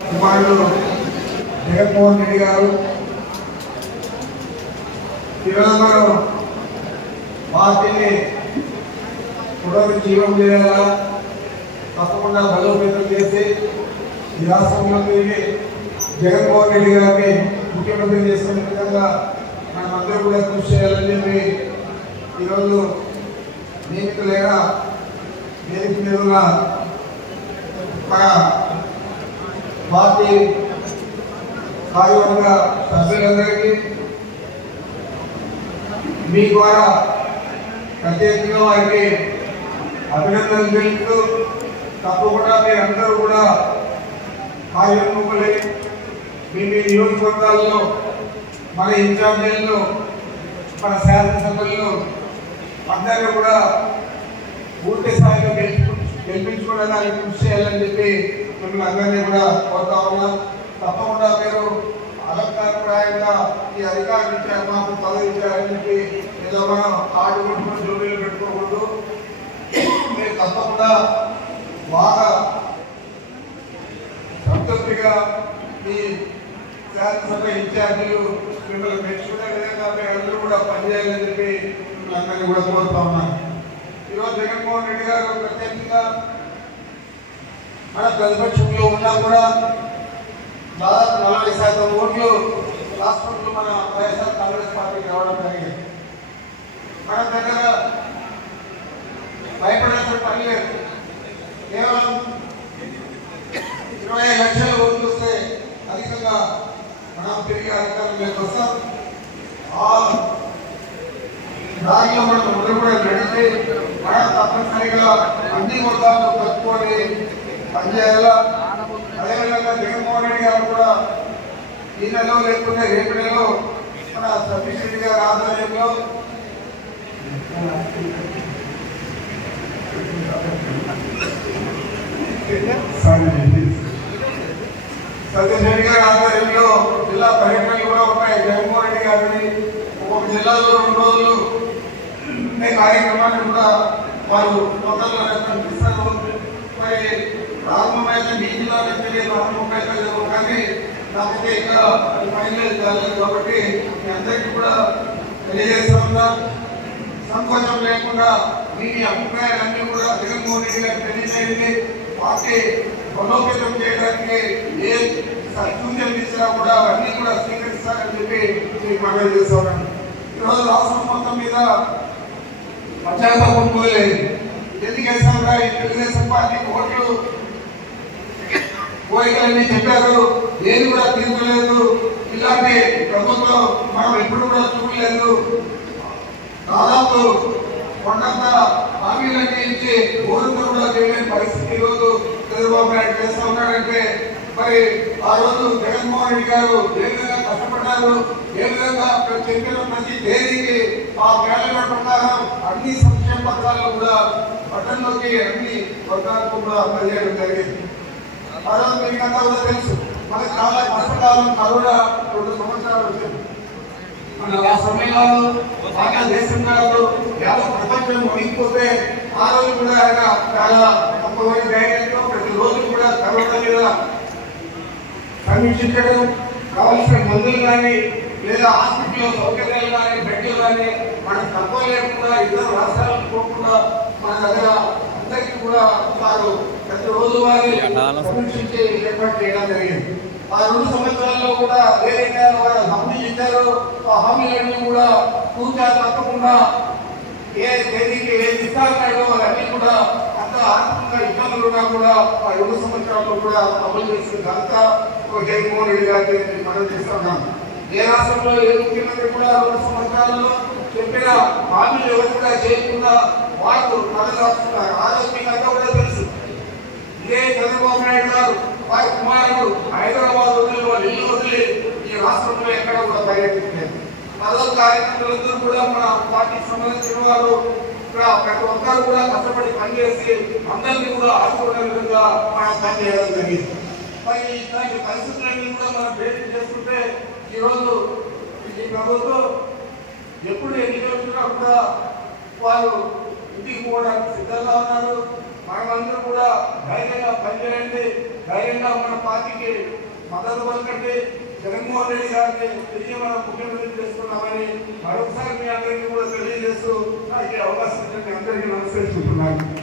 కుమారుడు జగన్మోహన్ రెడ్డి గారు. ఈరోజు మనం పునరు జీవం చేయాలా? తప్పకుండా బలోపేతం చేసి ఈ రాష్ట్రంలో తిరిగి జగన్మోహన్ రెడ్డి గారిని ముఖ్యమంత్రి చేసుకునే విధంగా మనమందరూ కూడా కృషి చేయాలని చెప్పి ఈరోజు నియమితులైన వేదిక మీద ఉన్న పార్టీ కార్యవర్గ సభ్యులందరికీ మీ ద్వారా ప్రత్యేకంగా వారికి అభినందనలు తెలుపుతూ తప్పకుండా మీరందరూ కూడా కార్యక్రమాలై మీ మీ నియోజకవర్గాల్లో మన ఇన్ఛార్జీల్లో మన శాసనసభల్లో అందరూ కూడా పూర్తి స్థాయిలో గెలిపించుకోవడానికి కృషి చేయాలని చెప్పి మిమ్మల్ని అందరినీ కూడా కోరుతా ఉన్నా. తప్పకుండా మీరు అలంకారప్రాయంగా ఈ అధికారం ఇచ్చారు మాకు పదవి ఇచ్చారని చెప్పి ఏదో మనం ఆడు కొట్టుకుని జోబీలు పెట్టుకోకూడదు. మీరు తప్పకుండా బాగా సంతృప్తిగా ఈ శాసనసభ ఇన్ఛార్జీలు మిమ్మల్ని మెచ్చుకునే విధంగా మీ అందరూ కూడా పనిచేయాలని చెప్పి మిమ్మల్ని అందరినీ కూడా కోరుతా ఉన్నాను. ఈరోజు జగన్మోహన్ రెడ్డి గారు ప్రత్యేకంగా మన ప్రతిపక్షంలో ఉన్నా కూడా దాదాపు నలభై శాతం ఓట్లు రాష్ట్రంలో మన వైఎస్ఆర్ కాంగ్రెస్ పార్టీకి రావడం జరిగింది. మన దగ్గర భయపడాల్సిన పని లేదు. కేవలం ఇరవై లక్షల ఓట్లు వస్తే అధికంగా మనం తిరిగి అధికారంలోకి వస్తాం ఆ దానిలో మనం అందరూ కూడా నడిచి మనం తప్పనిసరిగా అన్ని వర్గాలను కట్టుకొని పనిచేయాలా? అదేవిధంగా జగన్మోహన్ రెడ్డి గారు కూడా ఈ నెలలో లేకుంటే రేపు నెలలో మన సతీష్ రెడ్డి గారి ఆధ్వర్యంలో సతీష్ రెడ్డి గారి ఆధ్వర్యంలో జిల్లా పర్యటనలు కూడా ఉన్నాయి. జగన్మోహన్ రెడ్డి గారిని ఒక్కొక్క జిల్లాలో రెండు రోజులు కార్యక్రమాన్ని కూడా వారు మొదలు కనిపిస్తారు మరి ప్రారంభమైన మీ జిల్లాలో తెలియదు ప్రారంభమైన లేదు కానీ కాకపోతే ఇంకా ఫైనల్ కాలేదు కాబట్టి మీ అందరికీ కూడా తెలియజేస్తా ఉన్నా సంకోచం లేకుండా మీ మీ అభిప్రాయాలన్నీ కూడా జగన్మోహన్ రెడ్డి గారికి తెలియజేయండి పార్టీ బలోపేతం చేయడానికి ఏ సూచనలు ఇచ్చినా కూడా అన్ని కూడా స్వీకరిస్తారని చెప్పి మీకు మనవి చేస్తున్నాను ఈరోజు రాష్ట్రం మొత్తం మీద పశ్చాత్తాపం పోలేదు ఎందుకు వేసాంగా ఈ తెలుగుదేశం పార్టీకి ఓట్లు కోరికలన్నీ చెప్పారు. ఏది కూడా తీసుకోలేదు. ఇలాంటి ప్రభుత్వం మనం ఎప్పుడు కూడా చూడలేదు. దాదాపు కొండంత హామీలన్నీ ఇచ్చి ఊరంతా కూడా చేయలేని పరిస్థితి ఈరోజు చంద్రబాబు నాయుడు చేస్తూ ఉన్నాడంటే మరి ఆ రోజు జగన్మోహన్ రెడ్డి గారు ఏ విధంగా కష్టపడ్డారు? ఏ విధంగా చెప్పిన ప్రతి తేదీకి ఆ క్యాలెండర్ ప్రకారం అన్ని సంక్షేమ పథకాలు కూడా పట్టణంలోకి అన్ని వర్గాలకు కూడా అందజేయడం జరిగింది. ఆ రోజు కూడా తెలుసు. మనకు చాలా కష్టకాలం కరోనా రెండు సంవత్సరాలు వచ్చింది మన ఆ సమయంలో బాగా దేశంలో యావత్ ప్రపంచం మునిగిపోతే ఆ రోజు కూడా ఆయన చాలా తక్కువ ధైర్యంతో ప్రతి రోజు కూడా కరోనా మీద సమీక్షించడం కావలసిన మందులు కానీ లేదా హాస్పిటల్లో సౌకర్యాలు కానీ బెడ్లు కానీ మనకు తక్కువ లేకుండా ఇతర రాష్ట్రాలకు పోకుండా మన దగ్గర అందరికీ వారు ప్రతి రోజు వారి సమీక్షించి ఏర్పాటు చేయడం జరిగింది. ఆ రెండు సంవత్సరాల్లో కూడా ఏదైతే వారు హామీ ఇచ్చారో. ఆ హామీలన్నీ కూడా పూర్తిగా తప్పకుండా ఏ తేదీకి ఏ ఇస్తారన్నాడో అవన్నీ కూడా అంత ఆర్థికంగా ఇబ్బందులు ఉన్నా కూడా ఆ రెండు సంవత్సరాల్లో కూడా అమలు చేసిన ఘనత జగన్మోహన్ రెడ్డి గారికి మనం చేస్తున్నాం ఏ రాష్ట్రంలో ఏ ముఖ్యమంత్రి కూడా రెండు సంవత్సరాలలో చెప్పిన హామీలు ఎవరు కూడా చేయకుండా వాళ్ళు కలదాస్తున్నారు ఆ రోజు మీకు అంతా కూడా తెలుసు ఇదే చంద్రబాబు నాయుడు గారు నాయకుడు హైదరాబాద్ వదిలి వాళ్ళు ఇల్లు వదిలి ఈ రాష్ట్రంలో ఎక్కడ కూడా పర్యటించలేదు. పదవ కార్యకర్తలందరూ కూడా మన పార్టీకి సంబంధించిన వారు ఇక్కడ ప్రతి ఒక్కరు కూడా కష్టపడి పనిచేసి అందరినీ కూడా ఆదుకునే విధంగా మనం పనిచేయడం జరిగింది. మరి ఇట్లాంటి పరిస్థితులన్నీ కూడా మనం భేటీ చేసుకుంటే ఈరోజు ఈ ప్రభుత్వం ఎప్పుడు ఎన్ని రోజులు కూడా వాళ్ళు ఇంటికి పోవడానికి సిద్ధంగా ఉన్నారు. మనమందరూ కూడా ధైర్యంగా పనిచేయండి. ధైర్యంగా మన పార్టీకి మద్దతు పలకండి. జగన్మోహన్ రెడ్డి గారిని తిరిగి మనం ముఖ్యమంత్రి చేస్తున్నామని మరొకసారి మీ అందరికీ కూడా తెలియజేస్తూ నాకు ఈ అవకాశం అందరికీ నమస్కరిస్తున్నాను.